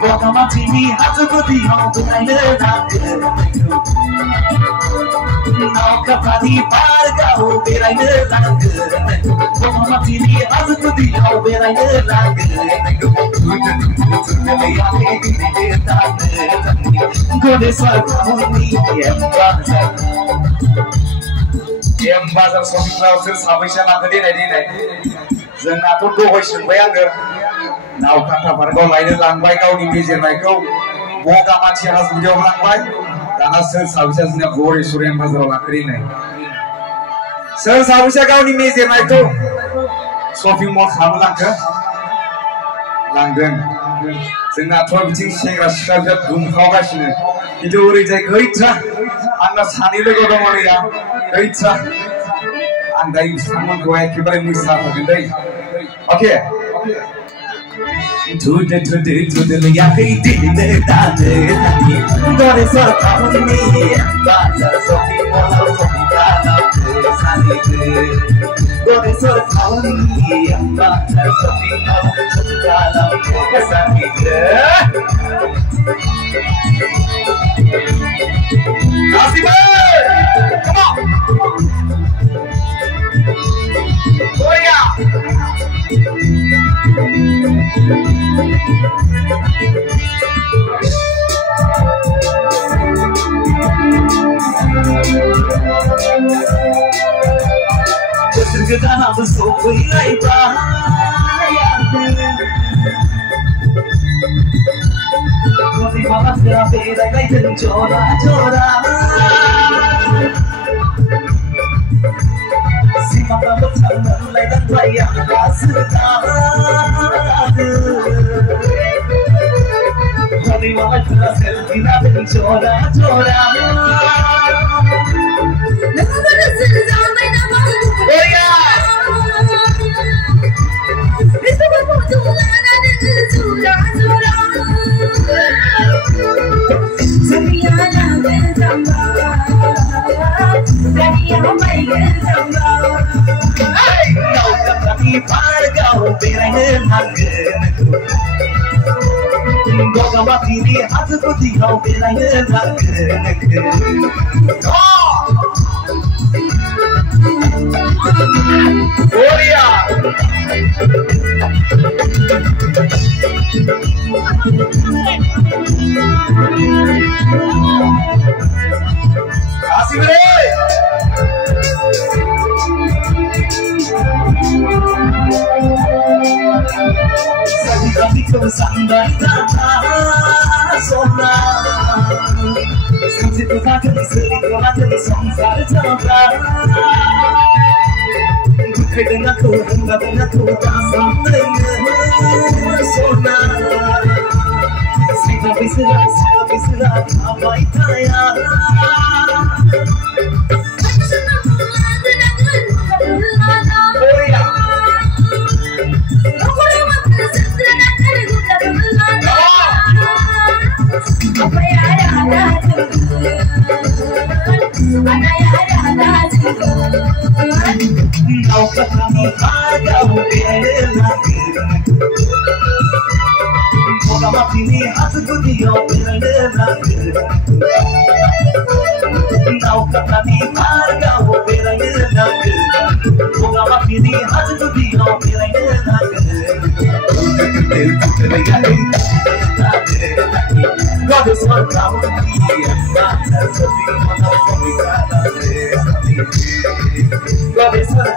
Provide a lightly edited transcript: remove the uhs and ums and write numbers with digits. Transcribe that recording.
Bogama tini hatu kudi hau benaile nager Nau kapani par kau benaile nager Bogama tini hatu kudi hau benaile nager Gode sarkamuni bazar sofiklaw sir sabaysha nakadi nayi जोंनाथ' दहाय सोंबाय आङो नाव काटापार्कआव लायनो लांबाय गावनि बिजिरनायखौ बगामाथि हाजोआव लांबाय दाना सोर साबैसा जोंना गरेस्वरियान बाजाराव लांखोरिनो सोर साबैसा गावनि बिजिरनायखौ शपिं मल खालामनो लांखो लांगोन जोंनाथ' बिथिं सेंग्रा सिख्लाफोरा दुमखावगासिनो खिन्थु ओरैजाय गैथ्रा आंना सानै लोगो दङ नैया गैथ्रा आं दायो बिथांमोनखौ एखेबारे मोसाहोगोन दै Okay. Tude liyaki dile dale tani Gode sarkamuni bazar sofi mola sofi kala sani Gode sarkamuni bazar sofi mola sofi kala sani Nasibe, come on. Oh yeah. Tergedana bersopoi lai bayang Kodi balas grabe lai jora Simang bersama lai dan bayang kasar Kodi balas selfie lai jora Oh yeah! Gloria! Kasih beri! Kami bersandar tanah sona Sampai terpakai selingkuh lagi samsar jambah Bukai dengan ku, enggak dengan ku tak sampai sona Sampai serah, apa itaya Kau kami kau bela Bogama tini hatu dia bela Kau kami kau bela Bogama tini hatu dia bela God is one come God is one